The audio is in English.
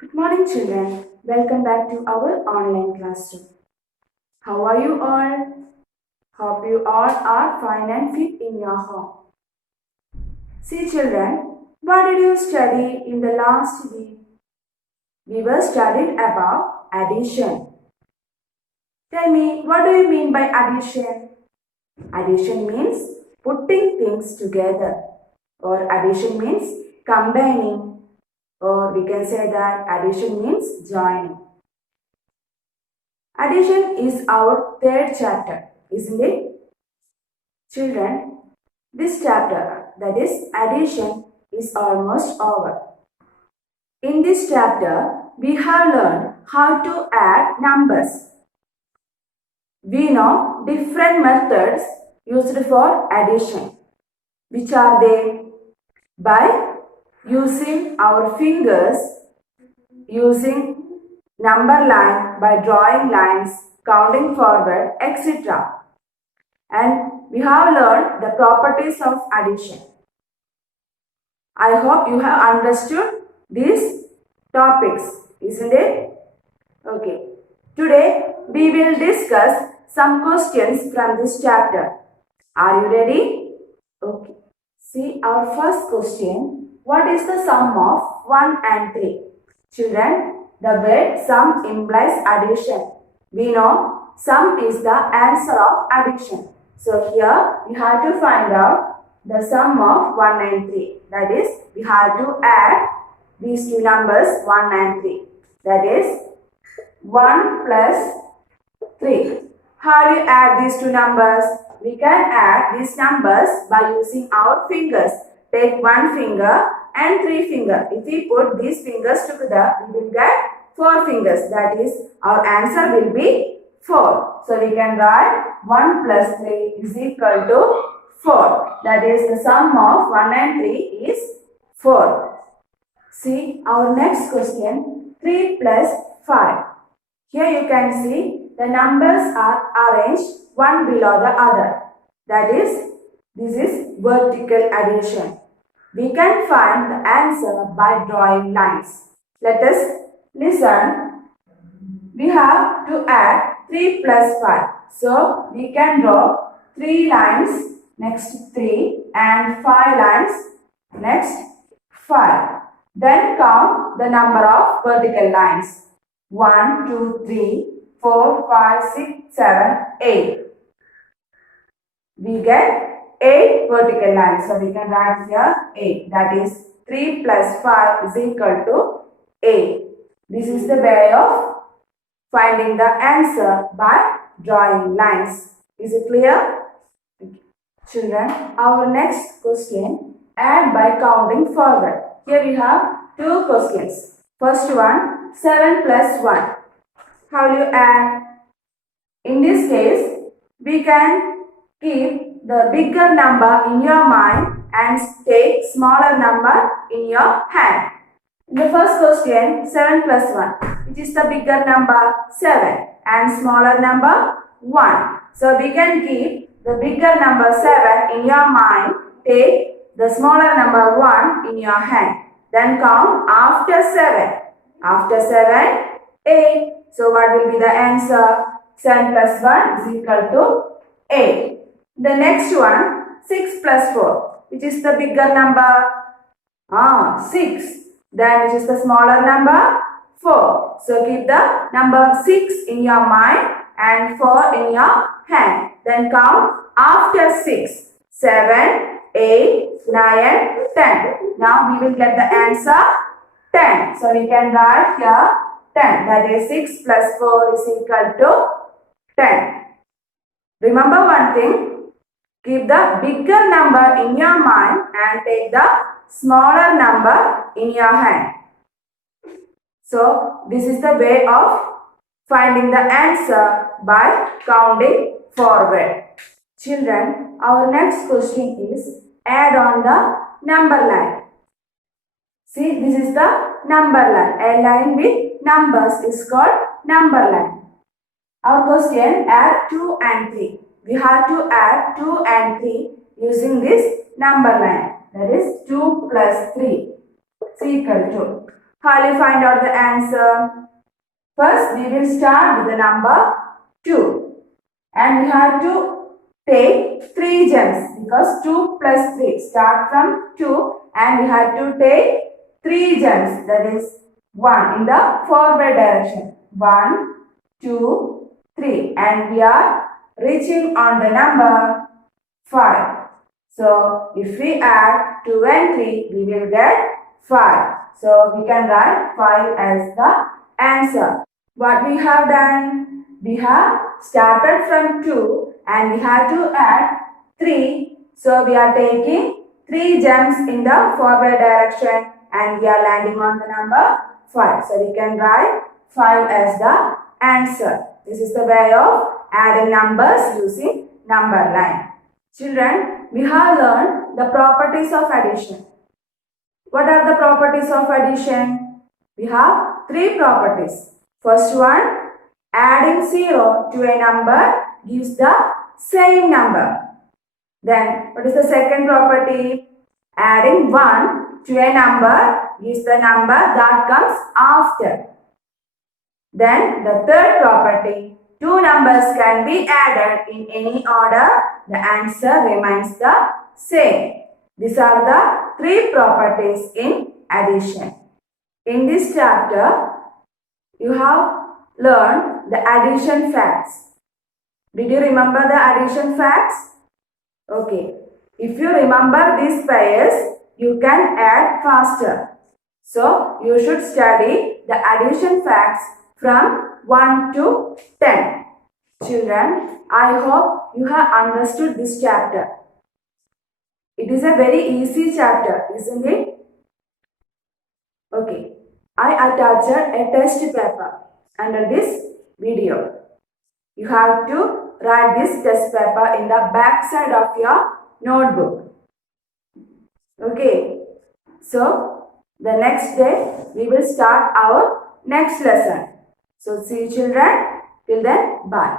Good morning, children. Welcome back to our online classroom. How are you all? Hope you all are fine and fit in your home. See, children, what did you study in the last week? We were studied about addition. Tell me, what do you mean by addition? Addition means putting things together, or addition means combining, or we can say that addition means joining. Addition is our third chapter, isn't it? Children, this chapter, that is addition, is almost over. In this chapter, we have learned how to add numbers. We know different methods used for addition. Which are they? By using our fingers, using number line, by drawing lines, counting forward, etc. And we have learned the properties of addition. I hope you have understood these topics, isn't it? Okay. Today we will discuss some questions from this chapter. Are you ready? Okay. See our first question. What is the sum of 1 and 3? Children, the word sum implies addition. We know sum is the answer of addition. So here we have to find out the sum of 1 and 3. That is, we have to add these two numbers 1 and 3. That is 1 plus 3. How do you add these two numbers? We can add these numbers by using our fingers. Take one finger and three fingers. If we put these fingers together, we will get 4 fingers. That is, our answer will be 4. So we can write 1 plus 3 is equal to 4. That is, the sum of 1 and 3 is 4. See our next question, 3 plus 5. Here you can see the numbers are arranged one below the other. That is, this is vertical addition. We can find the answer by drawing lines. Let us listen. We have to add 3 plus 5. So, we can draw 3 lines next 3 and 5 lines next 5. Then count the number of vertical lines. 1, 2, 3, 4, 5, 6, 7, 8. We get 8 vertical lines. So we can write here 8. That is 3 plus 5 is equal to 8. This is the way of finding the answer by drawing lines. Is it clear? Children, our next question, add by counting forward. Here we have two questions. First one, 7 plus 1. How do you add? In this case, we can keep the bigger number in your mind and take smaller number in your hand. In the first question, 7 plus 1, which is the bigger number 7 and smaller number 1. So we can keep the bigger number 7 in your mind, take the smaller number 1 in your hand. Then count after 7. After 7, 8. So what will be the answer? 7 plus 1 is equal to 8. The next one, 6 plus 4, which is the bigger number? 6. Then which is the smaller number? 4. So keep the number 6 in your mind and 4 in your hand. Then count after 6. 7, 8, 9, 10. Now we will get the answer 10. So we can write here 10. That is 6 plus 4 is equal to 10. Remember one thing. Keep the bigger number in your mind and take the smaller number in your hand. So this is the way of finding the answer by counting forward. Children, our next question is add on the number line. See, this is the number line. A line with numbers is called number line. Our question, add 2 and 3. We have to add 2 and 3 using this number line. That is 2 plus 3 is equal to. How will you find out the answer? First, we will start with the number 2. And we have to take 3 gems because 2 plus 3. Start from 2 and we have to take 3 gems. That is 1 in the forward direction. 1, 2, 3. And we are reaching on the number 5. So, if we add 2 and 3, we will get 5. So, we can write 5 as the answer. What we have done? We have started from 2 and we have to add 3. So, we are taking 3 gems in the forward direction and we are landing on the number 5. So, we can write 5 as the answer. This is the way of adding numbers using number line. Children, we have learned the properties of addition. What are the properties of addition? We have 3 properties. First one, adding 0 to a number gives the same number. Then, what is the second property? Adding 1 to a number gives the number that comes after. Then, the third property, 2 numbers can be added in any order. The answer remains the same. These are the 3 properties in addition. In this chapter, you have learned the addition facts. Did you remember the addition facts? Okay. If you remember these pairs, you can add faster. So, you should study the addition facts from 1 to 10. Children, I hope you have understood this chapter. It is a very easy chapter, isn't it? Okay. I attached a test paper under this video. You have to write this test paper in the back side of your notebook. Okay. So, the next day we will start our next lesson. So, see you children. Till then, bye.